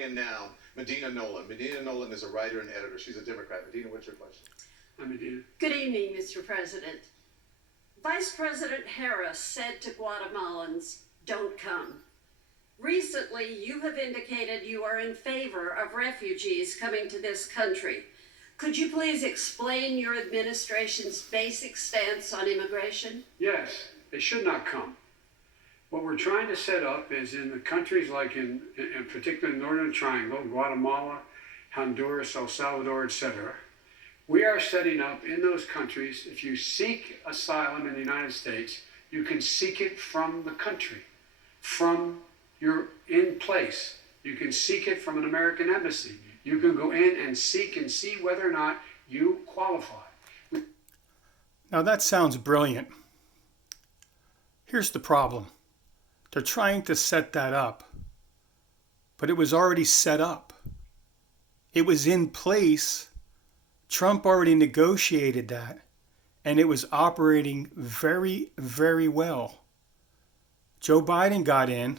And now, Medina Nolan. Medina Nolan is a writer and editor. She's a Democrat. Medina, what's your question? Hi, Medina. Good evening, Mr. President. Vice President Harris said to Guatemalans, "Don't come." Recently, you have indicated you are in favor of refugees coming to this country. Could you please explain your administration's basic stance on immigration? Yes, they should not come. What we're trying to set up is in the countries like in particular Northern Triangle, Guatemala, Honduras, El Salvador, etc. We are setting up in those countries, if you seek asylum in the United States, you can seek it from the country, from your in place. You can seek it from an American embassy. You can go in and seek and see whether or not you qualify. Now that sounds brilliant. Here's the problem. They're trying to set that up, but it was already set up. It was in place. Trump already negotiated that, and it was operating very, very well. Joe Biden got in,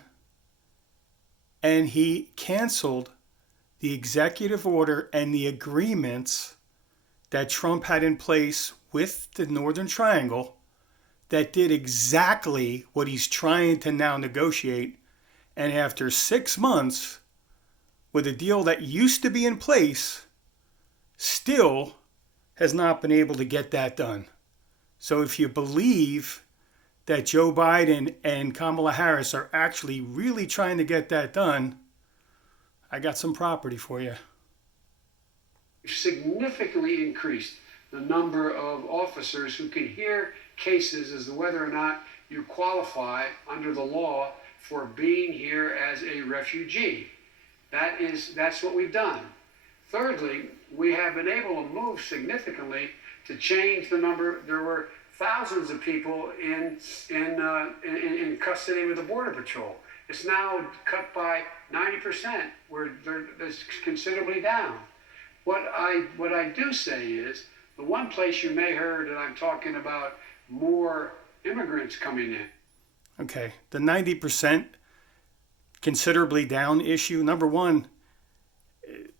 and he canceled the executive order and the agreements that Trump had in place with the Northern Triangle that did exactly what he's trying to now negotiate. And after 6 months, with a deal that used to be in place, still has not been able to get that done. So if you believe that Joe Biden and Kamala Harris are actually really trying to get that done, I got some property for you. Significantly increased the number of officers who can hear cases as to whether or not you qualify under the law for being here as a refugee. That's what we've done. Thirdly, we have been able to move significantly to change the number. There were thousands of people in custody with the Border Patrol. It's now cut by 90%, where it's considerably down. What I do say is, the one place you may heard that I'm talking about more immigrants coming in. Okay, the 90% considerably down issue. Number one,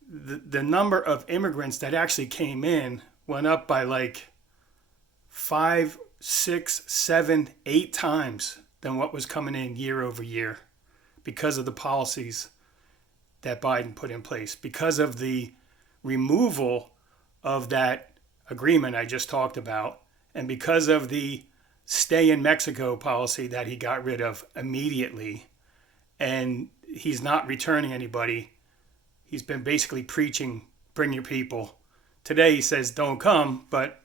the number of immigrants that actually came in went up by like 5, 6, 7, 8 times than what was coming in year over year because of the policies that Biden put in place, because of the removal of that agreement I just talked about, and because of the stay in Mexico policy that he got rid of immediately, and he's not returning anybody. He's been basically preaching, bring your people. Today he says don't come, but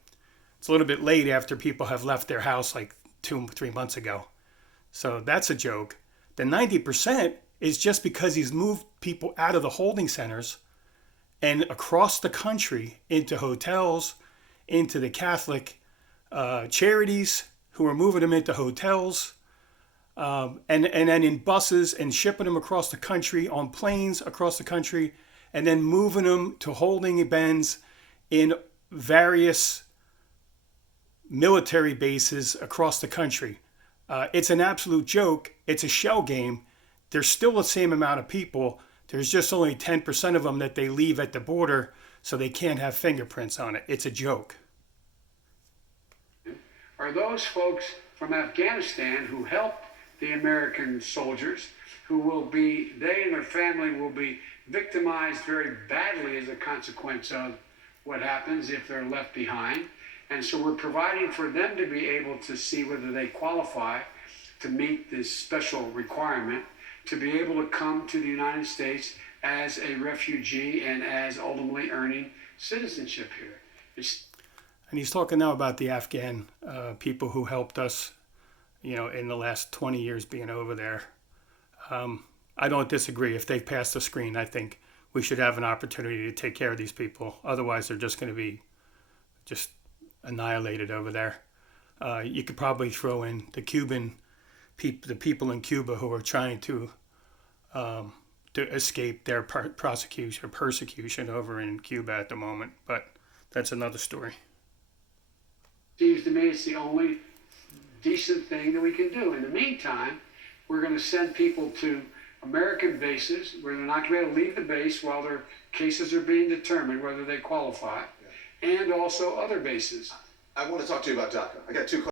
it's a little bit late after people have left their house like 2-3 months ago. So that's a joke. The 90% is just because he's moved people out of the holding centers and across the country into hotels, into the Catholic charities who are moving them into hotels, and then in buses and shipping them across the country, on planes across the country, and then moving them to holding bins in various military bases across the country. It's an absolute joke. It's a shell game. There's still the same amount of people. There's just only 10% of them that they leave at the border so they can't have fingerprints on it. It's a joke. Are those folks from Afghanistan who helped the American soldiers, who they and their family will be victimized very badly as a consequence of what happens if they're left behind. And so we're providing for them to be able to see whether they qualify to meet this special requirement, to be able to come to the United States as a refugee and as ultimately earning citizenship here. And he's talking now about the Afghan people who helped us, in the last 20 years being over there. I don't disagree. If they pass the screen, I think we should have an opportunity to take care of these people. Otherwise, they're just going to be just annihilated over there. You could probably throw in the people in Cuba who are trying to escape their persecution over in Cuba at the moment. But that's another story. Seems to me it's the only decent thing that we can do. In the meantime, we're going to send people to American bases where they're not going to be able to leave the base while their cases are being determined whether they qualify, and also other bases. I want to talk to you about DACA. I got two questions.